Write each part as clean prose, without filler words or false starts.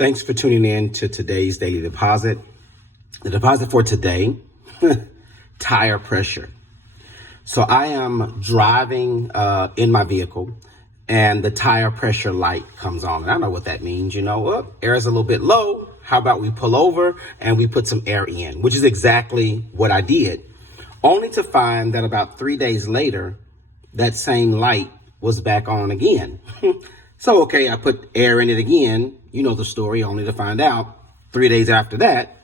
Thanks for tuning in to today's daily deposit. The deposit for today, tire pressure. So I am driving in my vehicle and the tire pressure light comes on. And I know what that means. Air is a little bit low. How about we pull over and we put some air in, which is exactly what I did. Only to find that about 3 days later, that same light was back on again. So, I put air in it again. You know the story, only to find out 3 days after that,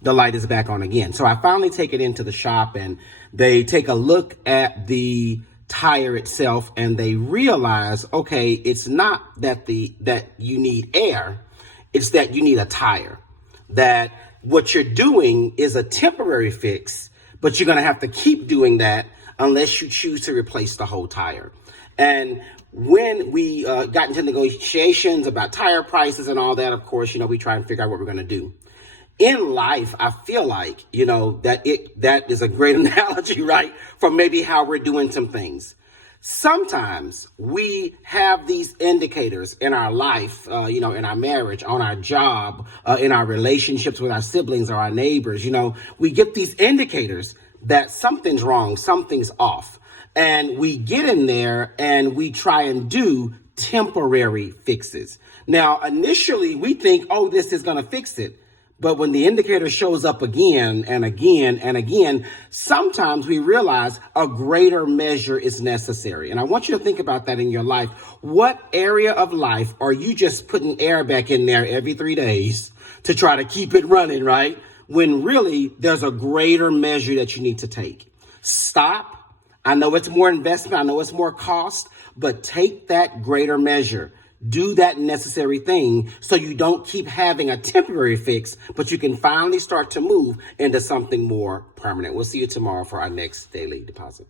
the light is back on again. So I finally take it into the shop and they take a look at the tire itself and they realize, it's not that you need air, it's that you need a tire. That what you're doing is a temporary fix, but you're gonna have to keep doing that unless you choose to replace the whole tire. And when we got into negotiations about tire prices and all that, of course, we try and figure out what we're going to do. In life, I feel like, that is a great analogy, right? For maybe how we're doing some things. Sometimes we have these indicators in our life, in our marriage, on our job, in our relationships with our siblings or our neighbors. We get these indicators that something's wrong, something's off. And we get in there and we try and do temporary fixes. Now, initially we think, this is going to fix it. But when the indicator shows up again and again and again, sometimes we realize a greater measure is necessary. And I want you to think about that in your life. What area of life are you just putting air back in there every 3 days to try to keep it running, right? When really there's a greater measure that you need to take. Stop. I know it's more investment. I know it's more cost, but take that greater measure. Do that necessary thing so you don't keep having a temporary fix, but you can finally start to move into something more permanent. We'll see you tomorrow for our next daily deposit.